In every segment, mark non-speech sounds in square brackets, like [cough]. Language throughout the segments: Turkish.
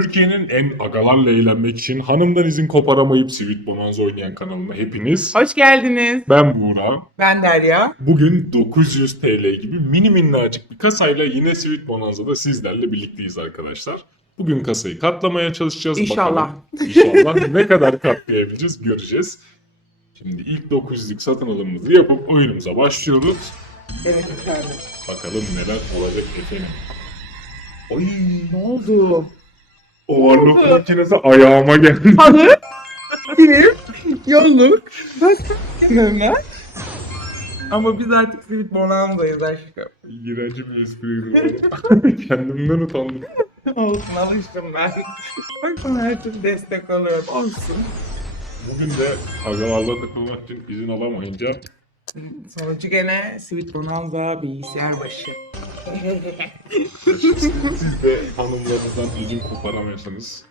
Türkiye'nin en agalarla eğlenmek için hanımdan izin koparamayıp Sweet Bonanza oynayan kanalına hepiniz. Hoş geldiniz. Ben Buğra. Ben Derya. Bugün 900 TL gibi mini minnacık bir kasayla yine Sweet Bonanza'da sizlerle birlikteyiz arkadaşlar. Bugün kasayı katlamaya çalışacağız. İnşallah. Bakalım İnşallah ne kadar katlayabileceğiz göreceğiz. Şimdi ilk 900'lük satın alımımızı yapıp oyunumuza başlıyoruz. Evet. Bakalım neler olacak efendim. Oy, Ne oldu? Overlock makinesi ayağıma geldi. Halı. Benim. Yolluk. Başka Ama biz artık Sweet Bonanza'yız aşkım. İğrenç bir espriydi. bu. [laughs] Kendimden utandım. Olsun alıştım ben. Bak sana her türlü destek oluyorum. Olsun. Bugün de agalarla takılmak için izin alamayınca Sonucu gene Sweet Bonanza bilgisayar başı. Siz de hanımlarınızdan izin koparamıyorsanız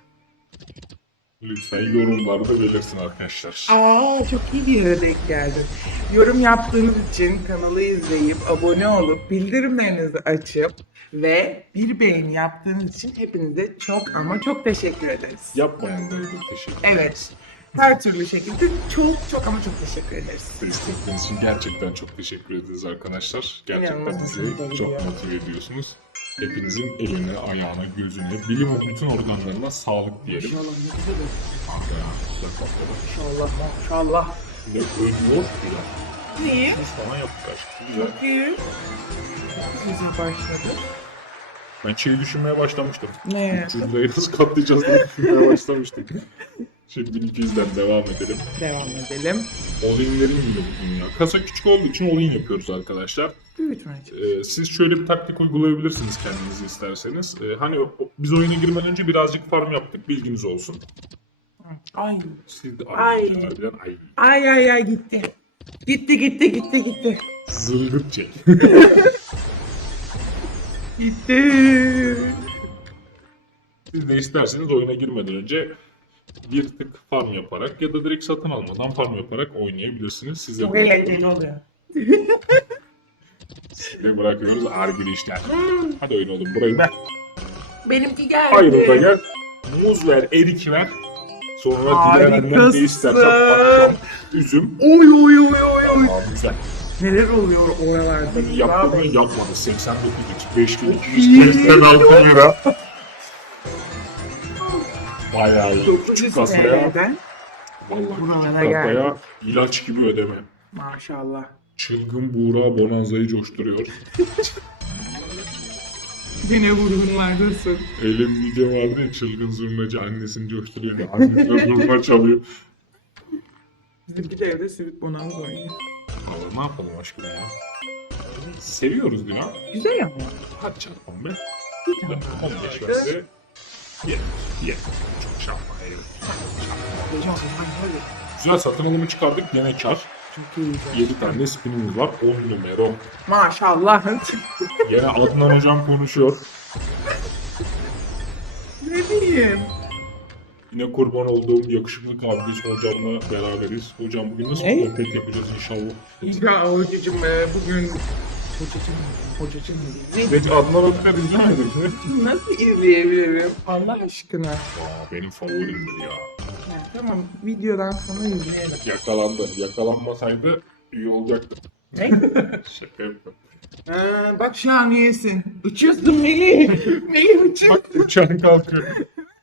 lütfen yorumlarda belirsin arkadaşlar. Aa çok iyi bir yere denk geldin. Yorum yaptığınız için kanalı izleyip abone olup bildirimlerinizi açıp ve bir beğeni yaptığınız için hepinize çok ama çok teşekkür ederiz. Yapmayanlara da teşekkür Evet. Her türlü şekilde çok çok ama çok teşekkür ederiz. Destekleriniz için gerçekten çok teşekkür ederiz arkadaşlar. Gerçekten İnanılmaz bizi mutlu ediyor. çok motive ediyorsunuz. Hepinizin eline, ayağına, gözüne, bilim ve bütün organlarına sağlık diyelim. İnşallah ne güzel olur. Kanka ya, güzel patladı. İnşallah maşallah. Ne ölüyor güzel. Neyi? Biz sana yaptık aşkım. Güzel. Bakayım. Güzel başladı. Ben şeyi düşünmeye başlamıştım. Ne? Nasıl katlayacağız diye düşünmeye başlamıştık. [laughs] Şimdi 1200'den devam edelim. Devam edelim. All-in'lerin gibi bugün ya. Kasa küçük olduğu için all-in yapıyoruz arkadaşlar. Büyütmeye Ee, siz şöyle bir taktik uygulayabilirsiniz kendiniz isterseniz. Ee, hani biz oyuna girmeden önce birazcık farm yaptık. Bilginiz olsun. Ay. Siz de Ay. ay Ay ay ay gitti. Gitti gitti gitti gitti. zılgıt çek. Gitti. Siz de isterseniz oyuna girmeden önce bir tık farm yaparak ya da direkt satın almadan farm yaparak oynayabilirsiniz. Size, Çok eğlenceli oluyor. size bırakıyoruz bir işler. Hadi oyun oğlum burayı ver. Benimki geldi. Hayır da gel. Muz ver, erik ver. Sonra diğer annem ne istersen üzüm. Oy oy oy oy oy. Aa, güzel. Neler oluyor oralarda? Yaptı mı? Yapmadı. 89 x 5286 lira. Bayağı. Küçük kasaya. TL'den Vallahi küçük geldi. kasaya ilaç gibi ödeme. maşallah. Çılgın Buğra Bonanza'yı coşturuyor. Yine burunlardasın. [laughs] Öyle bir video vardı ya çılgın zurnacı annesini coşturuyor. Annesi de zurna çalıyor. Bizimki de evde Sweet Bonanza oynuyor. Valla ne yapalım aşkım ya. Seviyoruz Dina. Güzel ama. Hadi çarpalım be. Bir tane 15 verse. Yer. Çok böyle. Güzel satın alımı çıkardık. Gene kar. Çok iyi. 7 tane spinimiz var. 10 numara. Maşallah. Yine Adnan hocam konuşuyor. ne diyeyim? Yine kurban olduğum yakışıklı kardeş hocamla beraberiz. Hocam bugün nasıl Ne? sohbet yapacağız inşallah. Ya hocacım bugün... Hocacım? Hocacım? Peki Adnan hocam izlemedin mi? Nasıl izleyebilirim? Allah aşkına. Aa, benim favorimdir ya. Ya, tamam videodan sonra izleyelim. Yakalandı. Yakalanmasaydı iyi olacaktı. Ne? [laughs] Şaka yapıyorum. Aa, bak şaniyesin. Uçuyorsun Melih. [laughs] Melih uçuyor. Bak uçağın kalkıyor.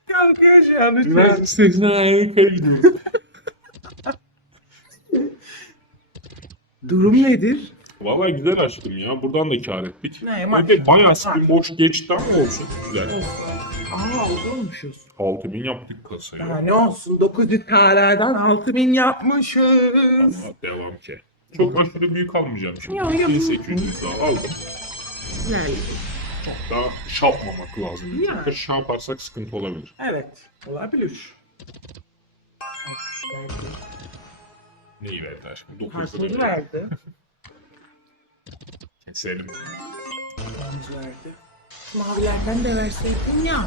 Kalkıyor şu an uçuyor. Biraz sesine harika gidiyor. Durum nedir? Valla güzel açtım ya. Buradan da kar ettik. Ne, Hadi bayağı spin boş geçti ama olsun. Güzel. Aa olmuşuz. 6000 yaptık kasayı. Daha ne olsun 900 TL'den 6000 yapmışız. Ama devam ki. Çok aşırı büyük almayacağım şimdi. Ya, ya, 800 daha aldım. Yani Çok daha şapmamak lazım. Ya. Çünkü şap yaparsak sıkıntı olabilir. evet olabilir. Neyi verdi aşkım? 9 Kartları lira. verdi. Keselim. Omuz verdi. Mavilerden de verseydin ya.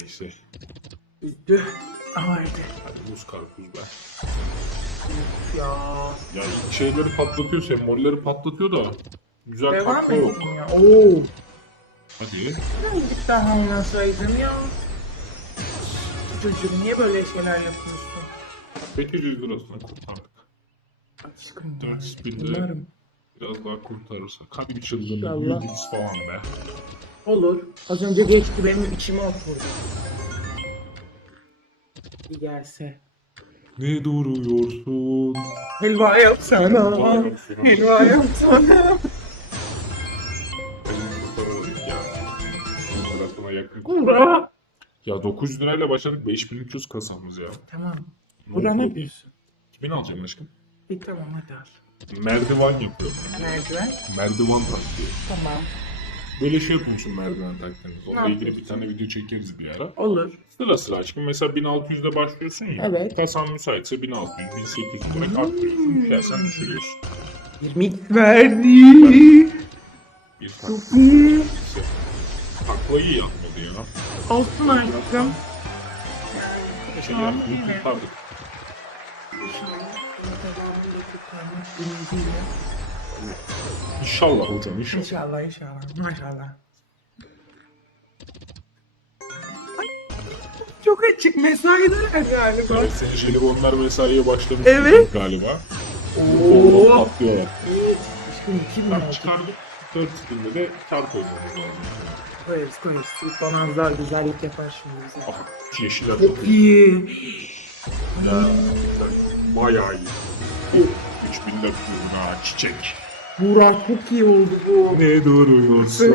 Neyse. Üzdü. Ama verdi. Hadi buz karpuz be. Ya. Ya şeyleri patlatıyor, sembolleri patlatıyor da güzel Devam kartı yok. ya. Oo. Hadi. Birazcık daha oynasaydın ya. Çocuğum niye böyle şeyler yapıyorsun? 800 lirasını kurtardık. Aşkım. Dört spinle. Umarım. Biraz daha kurtarırsak. Hadi bir çılgınlık. İnşallah. 100 falan be. Olur. Az önce geçti benim içime oturdu. Bir gelse. Ne duruyorsun? Helva yapsana. Helva yapsana. Helva yapsana. Benim kurtarırız ya. Bunun sırasına yakın. Kura. Ya 900 lirayla başladık 5300 kasamız ya. Tamam. Oldu? ne diyorsun? Kimin alacaksın aşkım? Bir tamam hadi al. Merdiven yapıyorum. Merdiven. Merdiven taktıyor. Tamam. Böyle şey yapıyorsun merdiven taktığınız. Onunla ilgili bir tane video çekeriz bir ara. Olur. Sıra sıra aşkım. Mesela 1600'de başlıyorsun ya. Evet. Kasan müsaitse 1600, 1800 olarak arttırıyorsun. Düşersen düşürüyorsun. Bir mix verdi. Bir. Çok iyi. Taklayı yapmadı ya. Olsun aşkım. Şey yapmayı kurtardık. İnşallah hocam inşallah. İnşallah inşallah. Maşallah. Ay, Çok açık mesailer galiba. Senin jelibonlar mesaiye başlamış Evet. galiba. Oo. Oo. Patlıyorlar. Aşkım kim Tam ne çıkardık. 4 spinde de kar lazım. Koyarız koyarız. Bonanza güzellik yapar şimdi bize. Aha yeşil atı. Çok iyi. Ya, Bayağı iyi. Oh, 3400 lira çiçek. Burak çok iyi oldu bu. Ne duruyorsun?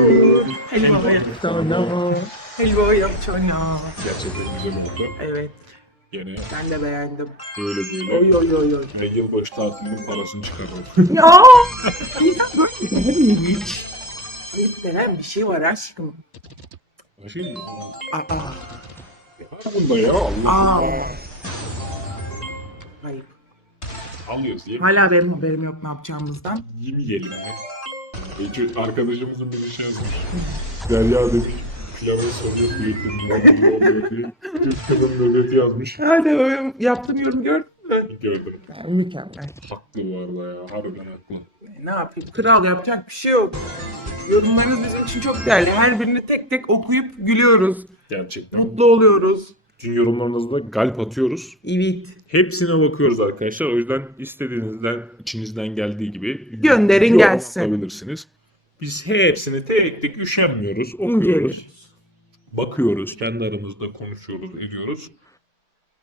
Helva yapsana. Helva yapsana. Gerçekten güzel oldu. Evet. Yine Ben de beğendim. böyle böyle. Oy oy oy oy. Ve yılbaşı tatilinin parasını çıkaralım. Ya! İnsan böyle mi hiç? İlk denen bir şey var aşkım. şey Aa. var bunda ya Allah Aa. Allah. Hayır. Alıyoruz yemin. Hala benim haberim yok ne yapacağımızdan. Yemeyelim mi? Peki arkadaşımızın bir şey yazmış. Derya demiş. Pilavı soruyor sürekli ne oluyor diye. Kızın nöbeti yazmış. Hadi öyle yaptığım yorum gördün mü? Gördüm. Mükemmel. Haklı bu arada ya. Harbiden haklı. Ne yapayım? Kral yapacak bir şey yok. Yorumlarınız bizim için çok değerli. Her birini tek tek okuyup gülüyoruz. Gerçekten. Mutlu oluyoruz. Bütün yorumlarınızda galp atıyoruz. Evet. Hepsine bakıyoruz arkadaşlar. O yüzden istediğinizden, içinizden geldiği gibi Gönderin gelsin. atabilirsiniz. Biz hepsini tek tek üşenmiyoruz. Okuyoruz. Bakıyoruz. Kendi aramızda konuşuyoruz, ediyoruz.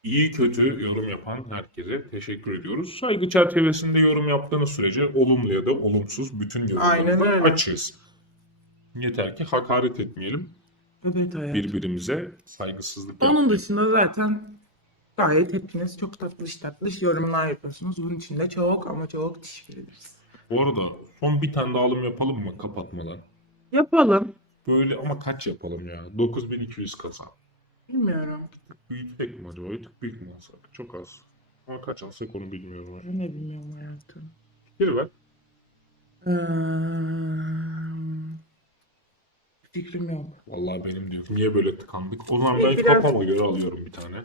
İyi kötü yorum yapan herkese teşekkür ediyoruz. Saygı çerçevesinde yorum yaptığınız sürece olumlu ya da olumsuz bütün öyle. açığız. Yeter ki hakaret etmeyelim. Evet hayatım. Birbirimize saygısızlık Onun dışında zaten gayet hepiniz çok tatlış tatlış yorumlar yapıyorsunuz. Bunun için de çok ama çok teşekkür ederiz. Bu arada son bir tane daha alım yapalım mı kapatmadan? Yapalım. Böyle ama kaç yapalım ya? 9200 kasa. Bilmiyorum. Büyütsek mi acaba? Bir tık büyük mü alsak? Çok az. Ama kaç alsak onu bilmiyorum. Ben ne bilmiyorum hayatım. Geri ver. Ee, fikrim yok. Vallahi benim diyor. Niye böyle tıkandık? O zaman Biraz- ben kafama göre alıyorum bir tane.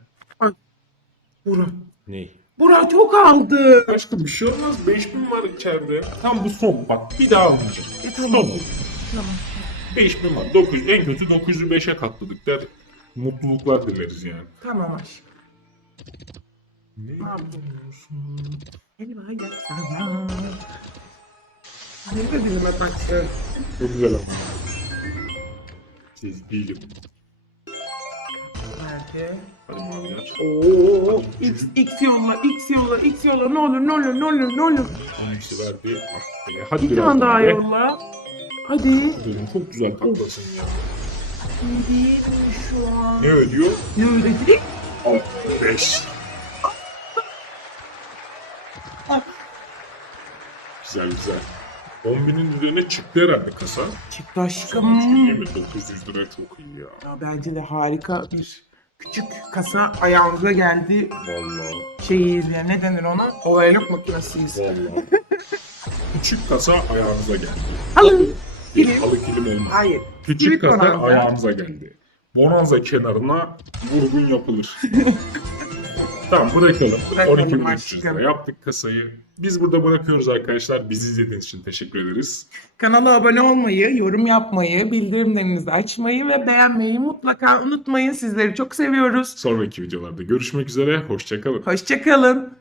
Bura. Ne? Bura çok aldı. Aşkım bir şey olmaz. 5000 var içeride. Tam bu son bak. Bir daha almayacağım. E tamam. Son. Tamam. 5000 var. 900, en kötü 900'ü 5'e katladık der. Mutluluklar dileriz yani. Tamam aşkım. Ne yapıyorsun? Helva yapsana. Ne de dilime taktı. Çok güzel ama. Siz değilim. Nerede? Hadi maviler. Oo, X, X yolla, X yolla, X yolla. Ne olur, ne olur, ne olur, ne olur. Hangisi verdi? Ah, be. Hadi Bir biraz tane daha be. yolla. Hadi. Dedim çok güzel taklasın ya. Şu an? Ne ödüyor? Ne değil? 5. güzel güzel. 10 binin üzerine çıktı herhalde kasa. Çıktı aşkım. Mi? 900 lira çok iyi ya. Ya bence de harika bir küçük kasa ayağımıza geldi. Vallahi. Ya ne denir ona? Olaylık makinesiyiz. Vallahi. [laughs] Küçük kasa ayağınıza geldi. Alın. Bir halı kilim olmaz. Hayır. Küçük Büyük kasa bonanza. ayağınıza geldi. Bonanza kenarına vurgun yapılır. [laughs] Tamam bırakalım. Bırakalım, 12.300 başlayalım. lira yaptık kasayı. Biz burada bırakıyoruz arkadaşlar. Bizi izlediğiniz için teşekkür ederiz. Kanala abone olmayı, yorum yapmayı, bildirimlerinizi açmayı ve beğenmeyi mutlaka unutmayın. Sizleri çok seviyoruz. Sonraki videolarda görüşmek üzere. Hoşçakalın. Hoşçakalın.